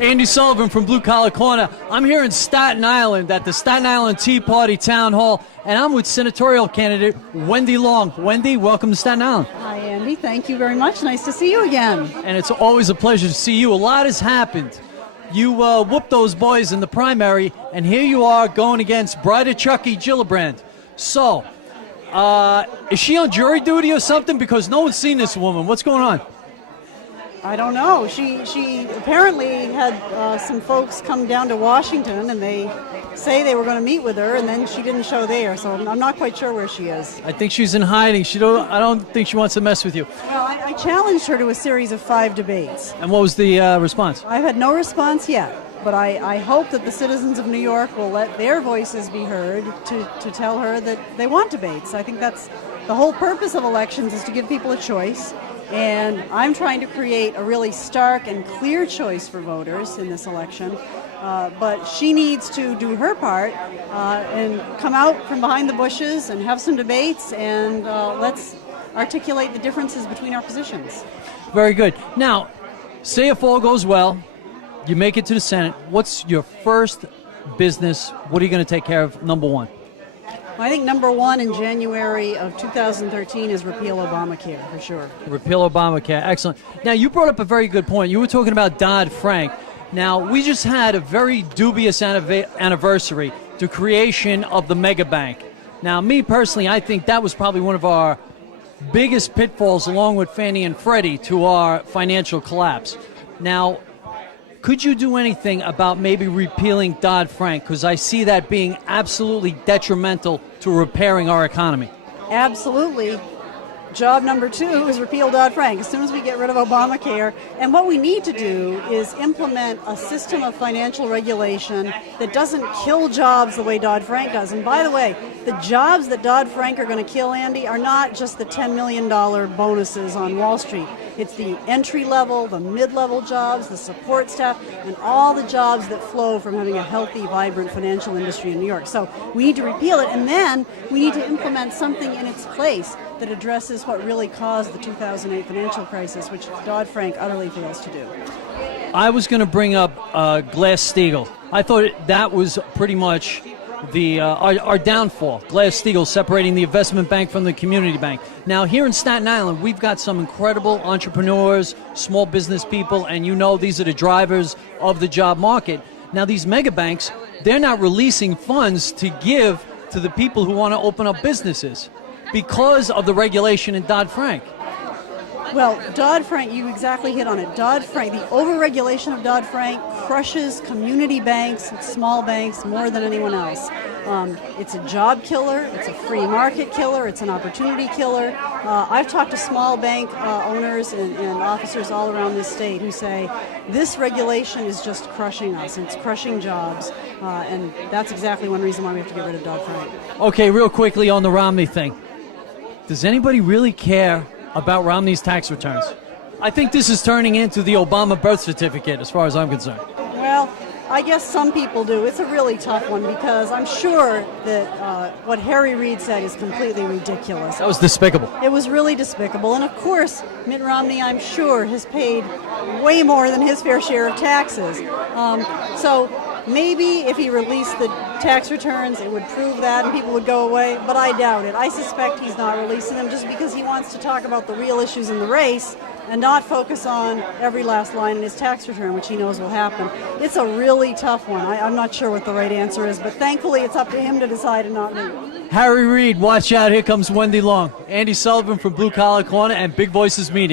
Andy Sullivan from Blue Collar Corner. I'm here in Staten Island at the Staten Island Tea Party Town Hall, and I'm with senatorial candidate Wendy Long. Wendy, welcome to Staten Island. Hi, Andy. Thank you very much. Nice to see you again. And it's always a pleasure to see you. A lot has happened. You whooped those boys in the primary, and here you are going against Bride of Chucky Gillibrand. So, is she on jury duty or something? Because no one's seen this woman. What's going on? I don't know. She apparently had some folks come down to Washington, and they say they were going to meet with her, and then she didn't show there. So I'm not quite sure where she is. I think she's in hiding. I don't think she wants to mess with you. Well, I challenged her to a series of 5 debates. And what was the response? I've had no response yet, but I hope that the citizens of New York will let their voices be heard to tell her that they want debates. I think that's the whole purpose of elections, is to give people a choice. And I'm trying to create a really stark and clear choice for voters in this election. But she needs to do her part and come out from behind the bushes and have some debates, and let's articulate the differences between our positions. Very good. Now, say if all goes well, you make it to the Senate. What's your first business? What are you going to take care of, number one? Well, I think number one in January of 2013 is repeal Obamacare, for sure. Repeal Obamacare. Excellent. Now, you brought up a very good point. You were talking about Dodd-Frank. Now, we just had a very dubious anniversary, the creation of the mega bank. Now, me personally, I think that was probably one of our biggest pitfalls, along with Fannie and Freddie, to our financial collapse. Now, could you do anything about maybe repealing Dodd-Frank? Because I see that being absolutely detrimental to repairing our economy. Absolutely. Job number 2 is repeal Dodd-Frank as soon as we get rid of Obamacare. And what we need to do is implement a system of financial regulation that doesn't kill jobs the way Dodd-Frank does. And by the way, the jobs that Dodd-Frank are going to kill, Andy, are not just the $10 million bonuses on Wall Street. It's the entry-level, the mid-level jobs, the support staff, and all the jobs that flow from having a healthy, vibrant financial industry in New York. So we need to repeal it, and then we need to implement something in its place that addresses what really caused the 2008 financial crisis, which Dodd-Frank utterly fails to do. I was going to bring up Glass-Steagall. I thought that was pretty much our downfall. Glass-Steagall separating the investment bank from the community bank. Now, here in Staten Island, we've got some incredible entrepreneurs, small business people, and you know these are the drivers of the job market. Now, these mega banks, they're not releasing funds to give to the people who want to open up businesses because of the regulation in Dodd-Frank. Well, Dodd-Frank, you exactly hit on it. Dodd-Frank, the overregulation of Dodd-Frank crushes community banks, small banks, more than anyone else. It's a job killer, it's a free market killer, it's an opportunity killer. I've talked to small bank owners and officers all around this state who say, this regulation is just crushing us, it's crushing jobs, and that's exactly one reason why we have to get rid of Dodd-Frank. Okay, real quickly on the Romney thing. Does anybody really care about Romney's tax returns? I think this is turning into the Obama birth certificate as far as I'm concerned. Well, I guess some people do. It's a really tough one because I'm sure that what Harry Reid said is completely ridiculous. That was despicable. It was really despicable. And of course, Mitt Romney, I'm sure, has paid way more than his fair share of taxes. So maybe if he released the tax returns, it would prove that and people would go away, but I doubt it. I suspect he's not releasing them just because he wants to talk about the real issues in the race and not focus on every last line in his tax return, which he knows will happen. It's a really tough one. I'm not sure what the right answer is, but thankfully it's up to him to decide and not me. Harry Reid, watch out. Here comes Wendy Long. Andy Sullivan from Blue Collar Corner and Big Voices Media.